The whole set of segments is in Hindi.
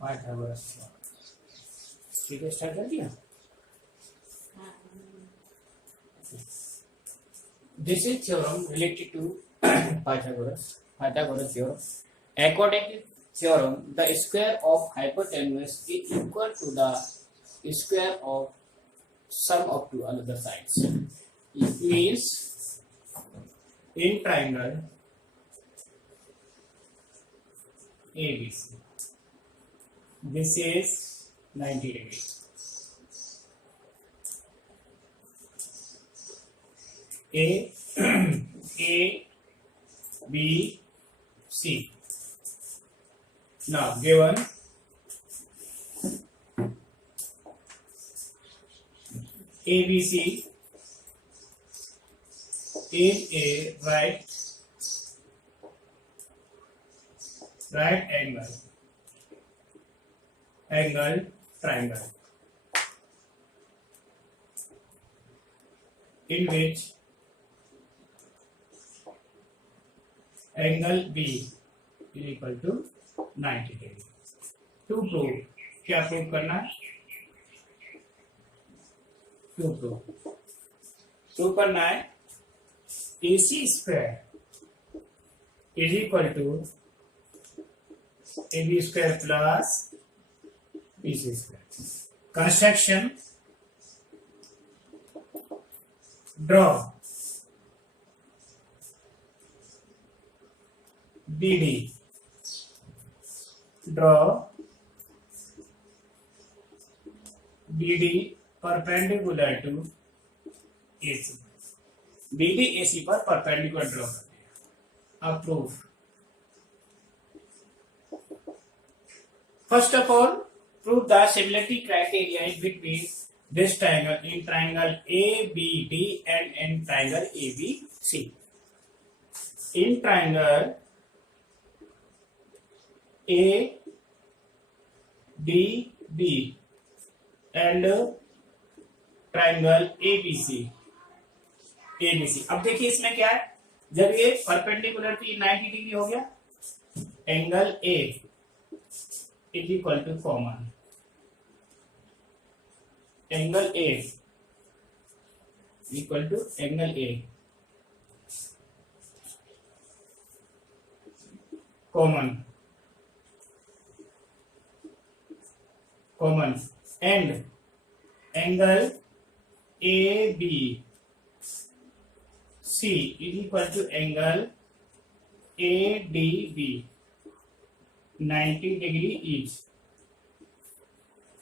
Pythagoras theorem. ठीक है, स्टार्ट कर दिया। This is theorem related to Pythagoras theorem. According to theorem, the square of hypotenuse is equal to the square of sum of two another sides. It means in triangle ABC, this is 90 degrees. A B C. Now given ABC is a right angle triangle in which angle B is equal to 90 degree. To prove, क्या प्रूव करना है? प्रूव करना है AC square is equal to AB square plus BC square. Construction draw BD, draw BD perpendicular to AC. BD AC पर perpendicular draw कर दिया. अब proof. First of all, prove the similarity criteria in between this triangle in triangle ABD and in triangle ABC. In triangle A D B and triangle ABC. अब देखिए इसमें क्या है, जब ये परपेंडिकुलर थी 90 डिग्री हो गया, angle A is equal to common, angle A equal to angle A common and angle ABC is equal to angle ADB 90 degree each.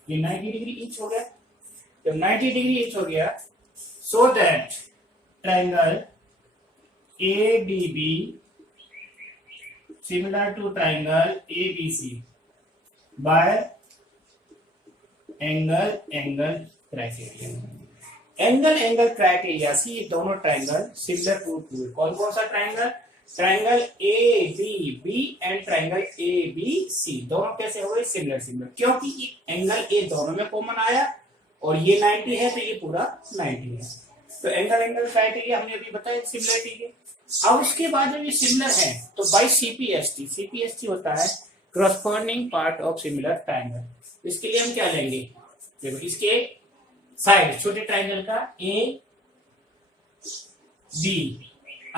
ये 90 डिग्री ईच हो गया. जब 90 डिग्री ईच हो गया, so that triangle ADB similar to triangle ABC by angle criteria से ये दोनों ट्राइंगल सिमिलर टू. कौन कौन सा triangle? Triangle ADB and triangle ABC दोनों कैसे हो गए? सिमिलर, क्योंकि एंगल A दोनों में कॉमन आया और ये 90 है तो ये पूरा 90 है. तो एंगल क्राइटेरिया हमने अभी बताया सिमिलरिटी के. अब उसके बाद जब ये सिमिलर है तो बाय CPST होता है corresponding part of similar triangle. इसके लिए हम क्या लेंगे? देखो इसके साइड छोटे ट्राइंगल का AB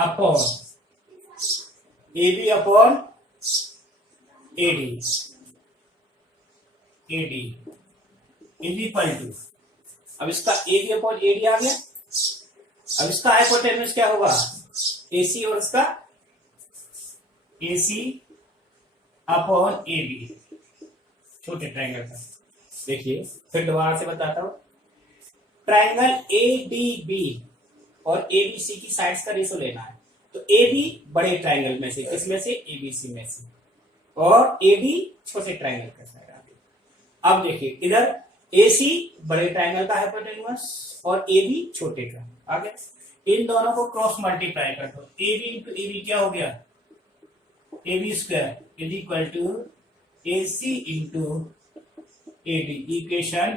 upon AB upon AD is equal to, अब इसका AB अपॉन AD आ गया. अब इसका हाइपोटेन्यूज क्या होगा? AC और इसका AC अपॉन AB छोटे ट्राइंगल का. देखिए फिर दोबारा से बताता हूं. ट्राइंगल ADB और ABC की साइड्स का रेशो लेना है. तो AB बड़े ट्राइंगल में से, किसमें से? ABC में से, और AD छोटे ट्राइंगल का साइड आ गया. अब देखिए इधर AC बड़े ट्राइंगल का हाइपोटेन्यूज और AB छोटे का आ गया. इन दोनों को क्रॉस मल्टीप्लाई कर दो. AB इंटू AB क्या हो गया? AB square is equal to AC into AD. Equation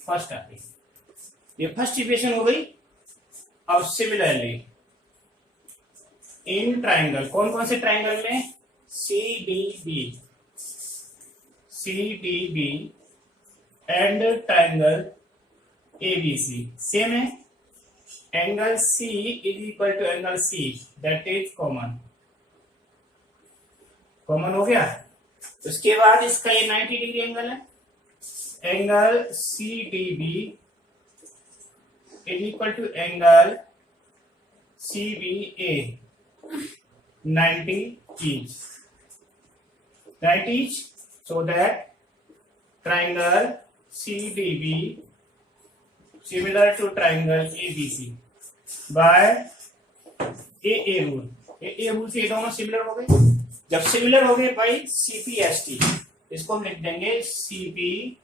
first आती है. ये फर्स्ट इक्वेशन हो गई. अब सिमिलरली इन ट्राइंगल, कौन कौन से ट्राइंगल में? CDB and triangle ABC same है. Angle C is equal to angle C, that is common हो गया. उसके बाद इसका ये 90 डिग्री एंगल है. Angle CDB is equal to angle CBA 90 each. So that triangle CDB similar to triangle ABC by AA rule. AA rule से ये दोनों सिमिलर हो गए. जब सिमिलर हो गए भाई CPST, इसको हम लिख देंगे CPST.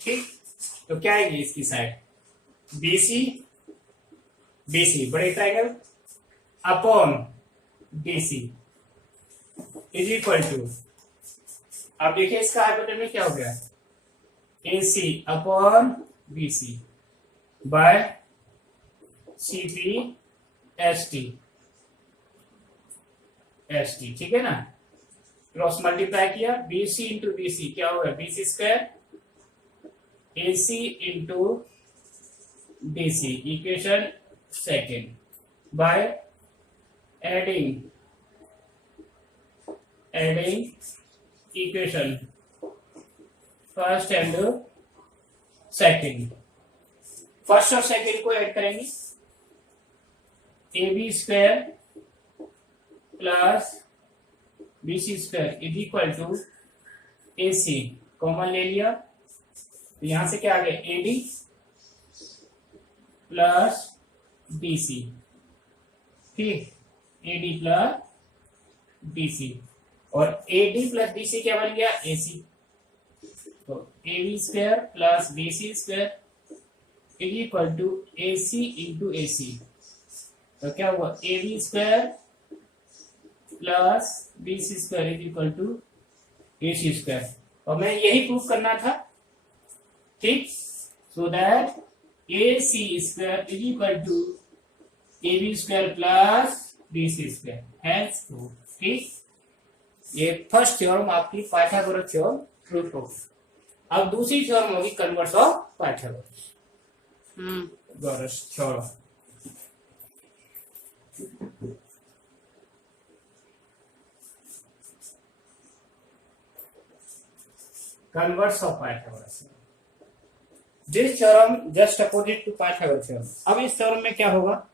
ठीक, तो क्या आएगी इसकी साइड BC बड़े triangle upon DC is equal to, आप देखिए इसका हाइपोटेनस क्या हो गया, AC upon BC by CPST. ठीक है ना. क्रॉस मल्टीप्लाई किया, BC इंटू BC क्या होगा, BC square AC into DC equation second by adding equation first and second. First और सेकेंड को ऐड करेंगे, AB square plus BC square is equal to AC common ले लिया, तो यहां से क्या आ गया AD प्लस BC. ठीक, AD प्लस BC और AD प्लस BC क्या बन गया AC. तो AB square plus BC square is equal to AC into AC. तो क्या हुआ AB square plus BC square is equal to AC square. और मैं यही प्रूफ करना था. ठीक, so that AC square is equal to AB square plus BC square. Hence proof. ठीक, ये फर्स्ट थ्योरम आपकी पाइथागोरस थ्योरम प्रूफ होगी. अब दूसरी थ्योरम होगी converse of Pythagoras theorem. Converse of Pythagoras. This theorem just opposite to Pythagoras theorem. अब इस थ्योरम में क्या होगा,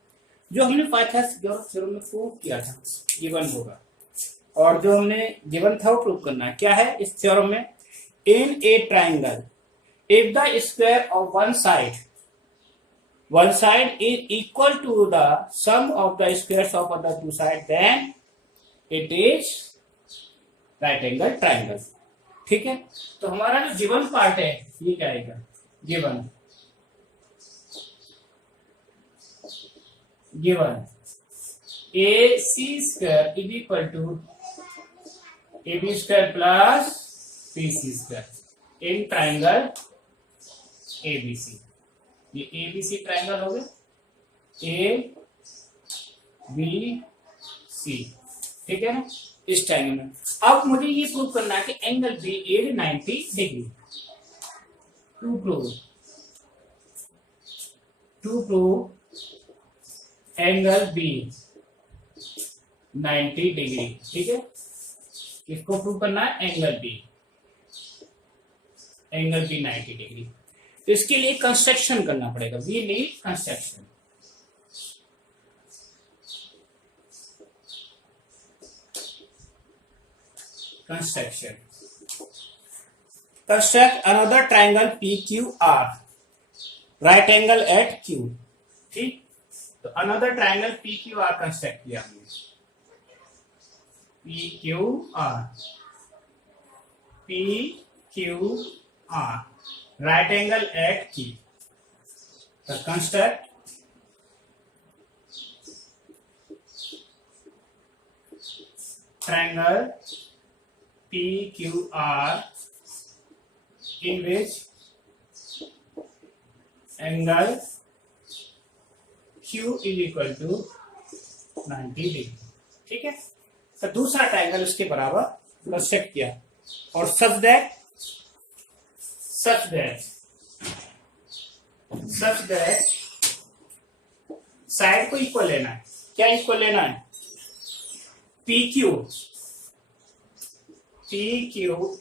जो हमने पाइथागोरस थ्योरम में प्रूव किया था गिवन होगा, और जो हमने गिवन था वो प्रूव करना है. क्या है इस थ्योरम में, in a triangle if the square of one side is equal to the sum of the squares of the two side then it is right angle triangle. ठीक है, तो हमारा जो गिवन पार्ट है ये क्या आएगा, given AC square is equal to AB square plus BC square in triangle ABC. ये ABC ट्राइंगल हो गया ABC. ठीक है ना, इस ट्राइंगल में. अब मुझे ये प्रूव करना है कि angle B is 90 degree. To prove angle B 90 degree. ठीक है, इसको प्रूव करना है एंगल B 90 डिग्री. तो इसके लिए कंस्ट्रक्शन करना पड़ेगा. We need construction. Construct another triangle PQR, right angle at Q. ठीक, तो अनदर ट्राइंगल PQR कंस्ट्रक्ट किया हमने. PQR right angle at Q. The construct triangle PQR in which angle Q is equal to 90 degree. ठीक है, तो दूसरा ट्राइंगल उसके बराबर कंस्ट्रक्ट किया, और सच दैट साइड को इक्वल लेना है। क्या इक्वल लेना है? P Q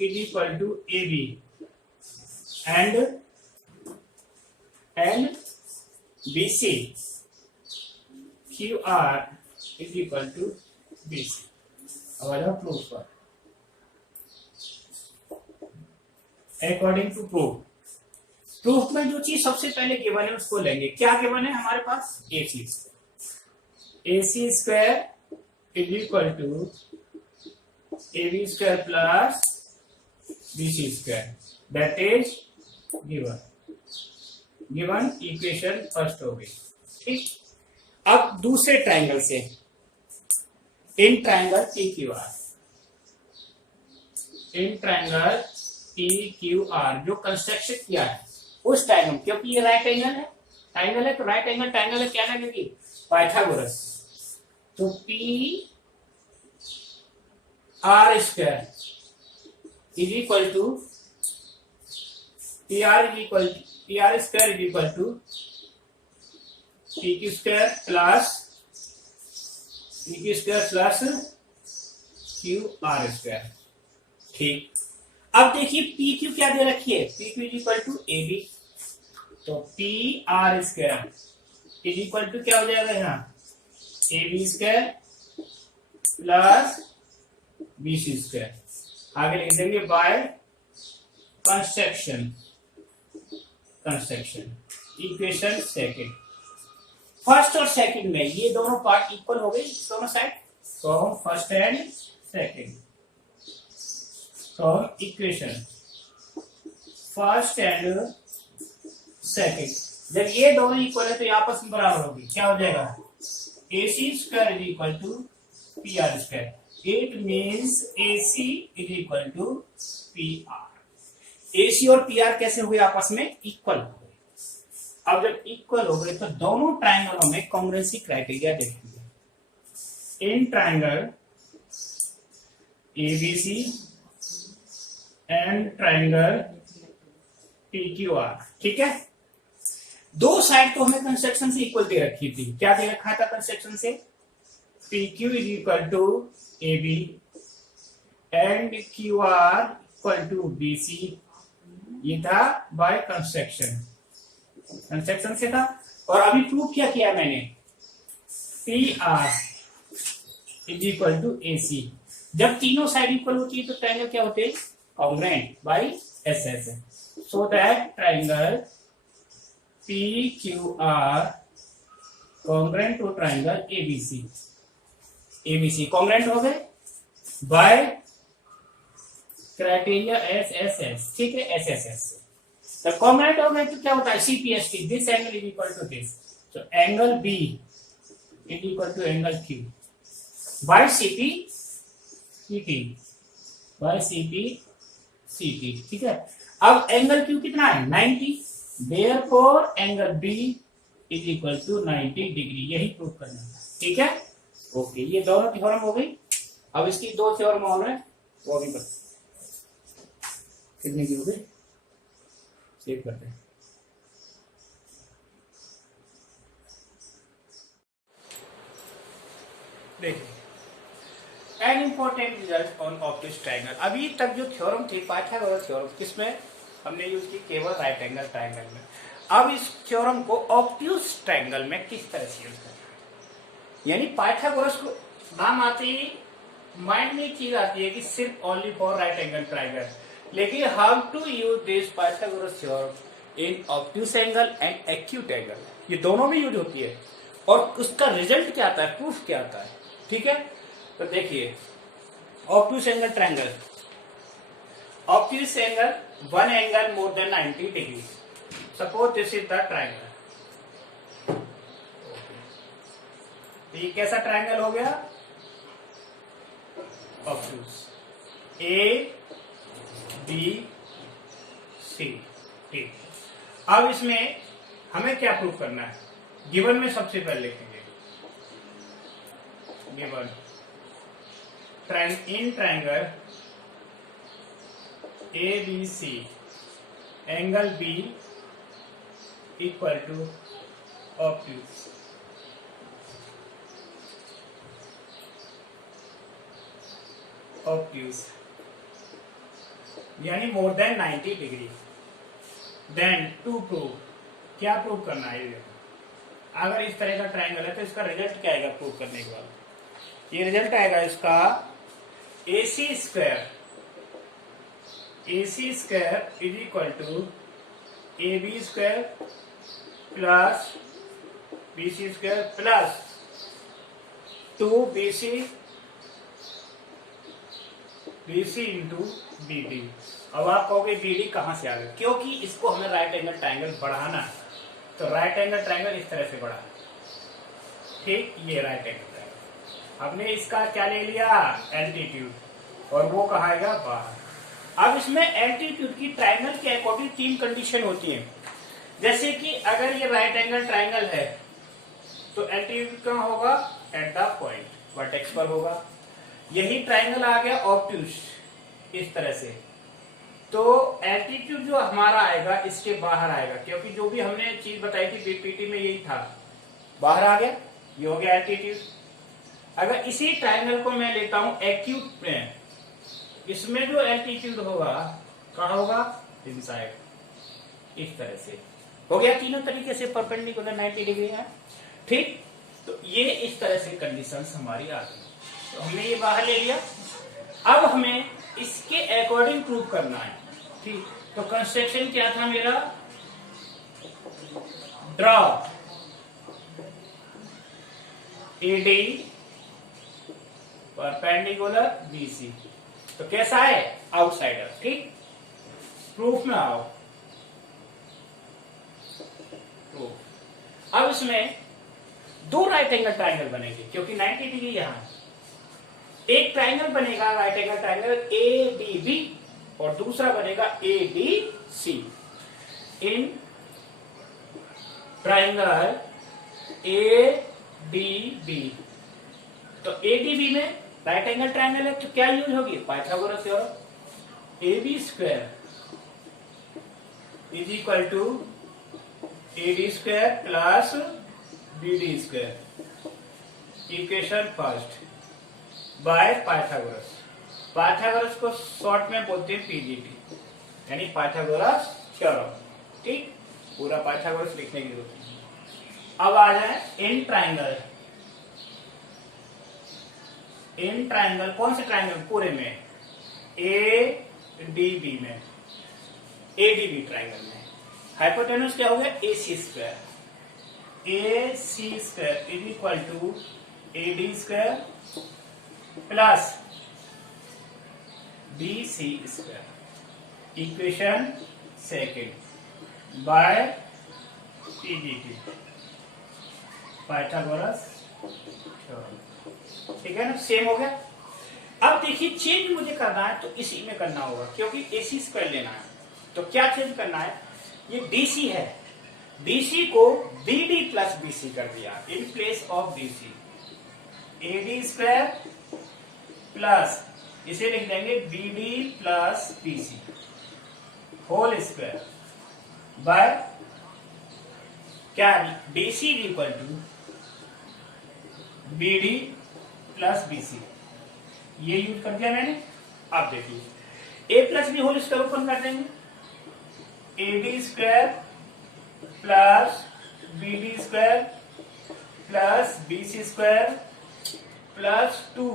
is equal to A B and B C, Q R is equal to B C. अब आ जाओ प्रूफ पर। अकॉर्डिंग टू प्रूफ में जो चीज सबसे पहले गिवन है उसको लेंगे। क्या गिवन है हमारे पास? AC square is equal to AB square plus BC square, that is given equation first हो गई। ठीक, अब दूसरे ट्राइंगल से, इन ट्राइंगल PQR जो कंस्ट्रक्शन किया है उस ट्राइंगल, क्योंकि ये राइट एंगल है, तो राइट एंगल क्या लगेगी? पाइथागोरस। तो PR square is equal to PR square is equal to PQ square plus QR square. ठीक, अब देखिए PQ क्या दे रखी है? PQ is equal to AB, तो PR square is equal to क्या हो जाएगा यहाँ? AB square plus BC square. आगे लिख देंगे by construction equation second. First और सेकंड में ये दोनों पार्ट इक्वल हो गए, दोनों साइड, तो फर्स्ट एंड सेकंड, तो इक्वेशन फर्स्ट एंड सेकंड, जब ये दोनों इक्वल है तो ये आपस में बराबर होगी। क्या हो जाएगा? AC square is equal to PR square. It means AC is equal to PR। AC और PR कैसे हुए? आपस में इक्वल हो गए। अब जब इक्वल हो गए तो दोनों ट्राइंगलों में कॉन्ग्रुएंसी क्राइटेरिया देखेंगे। इन triangle ABC and triangle PQR, ठीक है। दो साइड तो हमें कंस्ट्रक्शन से इक्वल दे रखी थी। क्या दे रखा था कंस्ट्रक्शन से? PQ is equal to AB and QR equal to BC। ये था बाय कंस्ट्रक्शन से था। और अभी प्रूफ क्या किया मैंने? PR is equal to AC। जब तीनों साइड इक्वल होती है तो ट्राइंगल क्या होते हैं? Congruent by SS। So that triangle PQR congruent to triangle ABC congruent हो गए बाय क्राइटेरिया SSS, ठीक है, SSS से। तो कॉन्ग्रुएंट हो गए तो क्या होता है? CPST, this angle is equal to this, तो angle B is equal to angle Q by CP, ठीक है। अब एंगल Q कितना है? 90, therefore angle B is equal to 90 degree. यही प्रूफ करना है, ठीक है। ओके, ये दोनों थ्योरम हो गई। अब इसकी दो थ्योरम और है, वो भी बता कितने की हो गई, सेव करते हैं। देखिए, an important result on obtuse triangle. अभी तक जो थ्योरम थी पाइथागोरस थ्योरम, किसमें हमने यूज की? केवल राइट एंगल ट्रायंगल में। अब इस थ्योरम को ऑब्ट्यूज ट्रायंगल में किस तरह से यूज करना है? यानी पाइथागोरस को नाम आते ही माइंड में चीज आती है कि सिर्फ only for right angle triangle, लेकिन how to use this Pythagoras theorem in obtuse angle and acute angle, ये दोनों में यूज होती है। और उसका रिजल्ट क्या आता है, प्रूफ क्या आता है, ठीक है। तो देखिए, obtuse angle triangle, obtuse angle one angle more than 90 degree. Suppose this is the triangle. ये कैसा ट्रायंगल हो गया? ऑब्ट्यूज A B C, ठीक। अब इसमें हमें क्या प्रूफ करना है? गिवन में सबसे पहले लिखेंगे, given in triangle ABC angle B equal to obtuse. Obtuse यानी more than 90 degree. Then to prove, क्या प्रूव करना है? अगर इस तरह का ट्रायंगल है तो इसका रिजल्ट क्या आएगा प्रूव करने के बाद? ये रिजल्ट आएगा इसका AC square is equal to AB square plus BC square plus 2BC into BD। अब आप कहोगे BD कहां से आ गया? क्योंकि इसको हमें राइट एंगल ट्रायंगल बढ़ाना है, तो राइट एंगल ट्रायंगल इस तरह से बढ़ा। ठीक, ये राइट एंगल ट्रायंगल हमने इसका क्या ले लिया? एल्टीट्यूड, और वो कहा आएगा बाहर। अब इसमें एल्टीट्यूड की ट्रायंगल के अकॉर्डिंग 3 कंडीशन होती है। जैसे कि अगर ये राइट एंगल ट्रायंगल है तो एल्टीट्यूड कहाँ होगा? एट द पॉइंट वर्टेक्स पर होगा। यही ट्रायंगल आ गया ऑब्ट्यूज इस तरह से, तो एल्टीट्यूड जो हमारा आएगा इसके बाहर आएगा, क्योंकि जो भी हमने चीज बताई थी बीपीटी में यही था, बाहर आ गया, ये हो गया एल्टीट्यूड। अगर इसी ट्रायंगल को मैं लेता हूं एक्यूट में, इसमें जो एल्टीट्यूड होगा कहाँ होगा? इनसाइड, इस तरह से हो गया। तीनों तरीके से परपेंडिकुलर 90 डिग्री है। ठीक, तो ये इस तरह से कंडीशंस हमारी आ गई, तो हमने ये बाहर ले लिया। अब हमें इसके अकॉर्डिंग प्रूव करना है। ठीक, तो कंस्ट्रक्शन क्या था मेरा? Draw AD perpendicular BC। तो कैसा है? आउटसाइडर। ठीक, प्रूफ में आओ। प्रूफ। अब इसमें 2 राइट एंगल ट्रायंगल बनेंगे, क्योंकि 90 डिग्री यहां है। एक ट्रायंगल बनेगा राइट एंगल ट्रायंगल ADB और दूसरा बनेगा ADC। इन ट्रायंगल ADB, तो ADB में राइट एंगल ट्रायंगल है तो क्या यूज होगी? Pythagoras theorem. AB square is equal to AD square plus BD square, equation first by Pythagoras. Pythagoras को शॉर्ट में बोलते हैं PGT, यानी पाइथागोरस थ्योरम। ठीक, पूरा पाइथागोरस लिखने की जरूरत नहीं। अब आ जाए इन ट्रायंगल। इन ट्रायंगल कौन से ट्रायंगल? पूरे में ADB में, ADB ट्रायंगल में हाइपोटेन्यूज क्या हो गया? AC square. AC square is equal to AD square plus BC square, equation second by PGT, Pythagoras theorem. ठीक है ना, सेम हो गया। अब देखिए चेंज मुझे करना है तो इसी में करना होगा, क्योंकि AC स्क्वायर लेना है। तो क्या चेंज करना है? ये DC है, DC को BD प्लस BC कर दिया in place of BC। AD square plus, इसे लिख देंगे BD plus BC whole square by क्या? DC equal to BD plus BC। ये यूज कर दिया मैंने। अब देखिए A plus B whole square open कर देंगे, AD square plus BD square plus BC square plus 2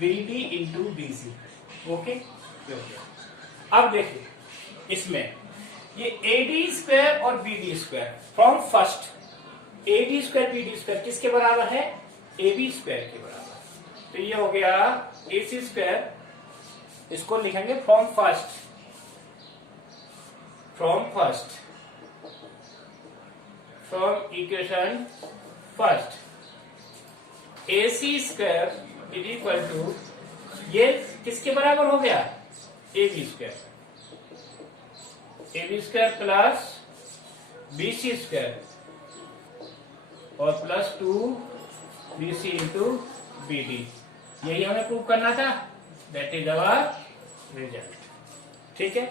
BD into BC। Okay, अब देखिए इसमें ये AD स्क्वायर और BD square from first, AD square BD square किसके बराबर है? AB स्क्वायर के बराबर। तो ये हो गया AC स्क्वायर, इसको लिखेंगे from first, from equation first AC square is equal to, ये किसके बराबर हो गया? AB square, AB square plus BC square और प्लस 2 BC इंटू BD। यही हमें प्रूव करना था, दैट इज अवर रिजल्ट। ठीक है,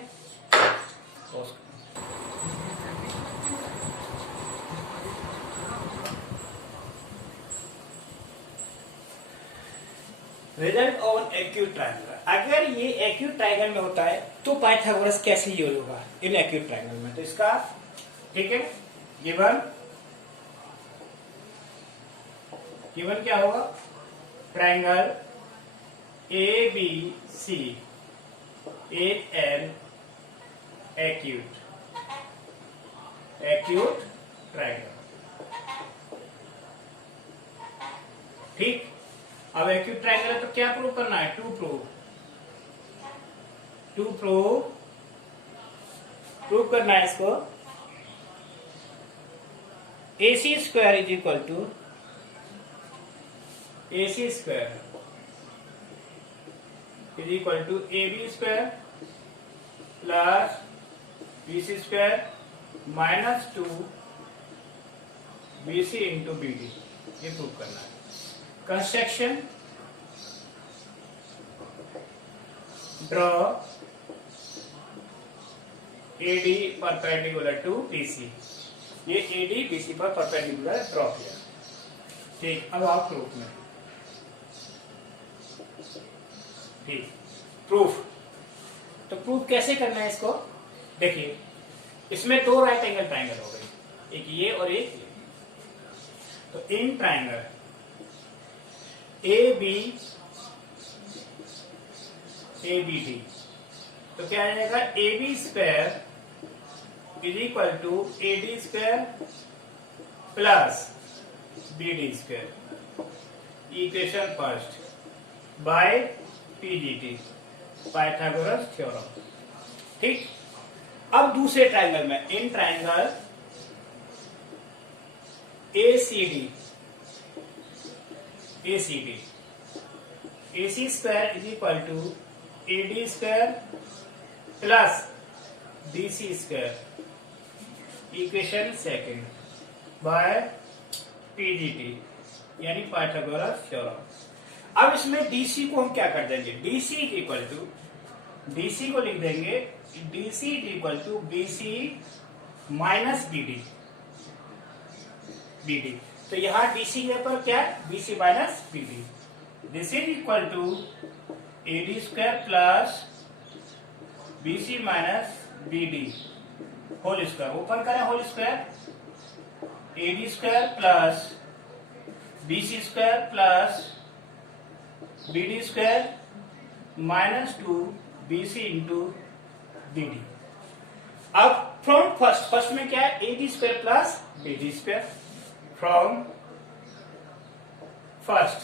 रिजल्ट ऑन एक्यूट ट्रायंगल। अगर ये एक्यूट ट्रायंगल में होता है तो पाइथागोरस कैसे यूज होगा इन एक्यूट ट्रायंगल में? तो इसका ठीक है, गिवन क्या होगा? Triangle A B C is an acute triangle. ठीक, अब एक्यूट ट्रायंगल है तो क्या प्रूव करना है? टू प्रूव करना है इसको। AC square is equal to AB square plus BC square minus 2 BC into BD, ये प्रूव करना है। Construction, draw AD perpendicular to BC। ये AD BC पर परपेंडिकुलर ड्रॉ किया। ठीक, अब आप प्रूफ में। ठीक, प्रूफ तो प्रूफ कैसे करना है इसको? देखिए, इसमें दो राइट एंगल ट्रायंगल हो गए, एक ये और एक ये। तो इन ट्रायंगल ABD तो क्या आ जाएगा? AB square is equal to AD square plus BD square, equation first by PGT, Pythagoras theorem. ठीक, अब दूसरे ट्रायंगल में in triangle ACD AC square is equal to AD square plus BC square, equation second by PGT यानी पाइथागोरस थ्योरम। अब इसमें DC को हम क्या कर देंगे? DC is equal to, DC को लिख देंगे DC is equal to BC minus BD। तो यहां DC पर क्या? BC minus BD। This is equal to AD square plus BC minus BD whole square. Open करें whole square, AD square plus BC square plus BD square minus 2 BC into BD। अब फ्रॉम फर्स्ट में क्या है? AD square plus BD square. From first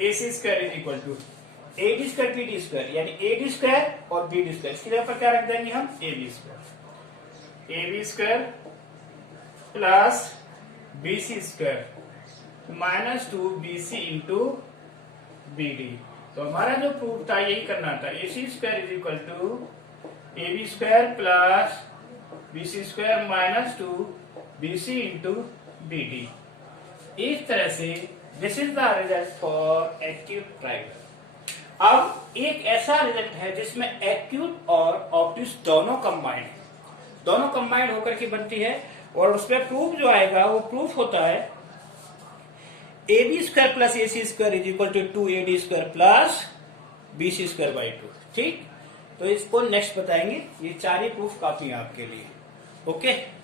AC square is equal to AD square BD square, यानी AD स्क्वायर और BD स्क्वायर। इसकी जगह पर क्या रख देंगे हम? AB square plus BC square minus 2 BC into BD। तो हमारा जो प्रूफ था यही करना था। AC square is equal to AB square plus BC square minus 2 BC into BD। इस तरह से this is the result for acute triangle. अब एक ऐसा रिजल्ट है जिसमें एक्यूट और ऑब्ट्यूस दोनों कंबाइंड होकर के बनती है, और उसमें प्रूफ जो आएगा वो प्रूफ होता है AB square plus AC square is equal to 2AD square plus BC square by 2। ठीक, तो इसको नेक्स्ट बताएंगे। ये चार ही प्रूफ काफी है आपके लिए। ओके।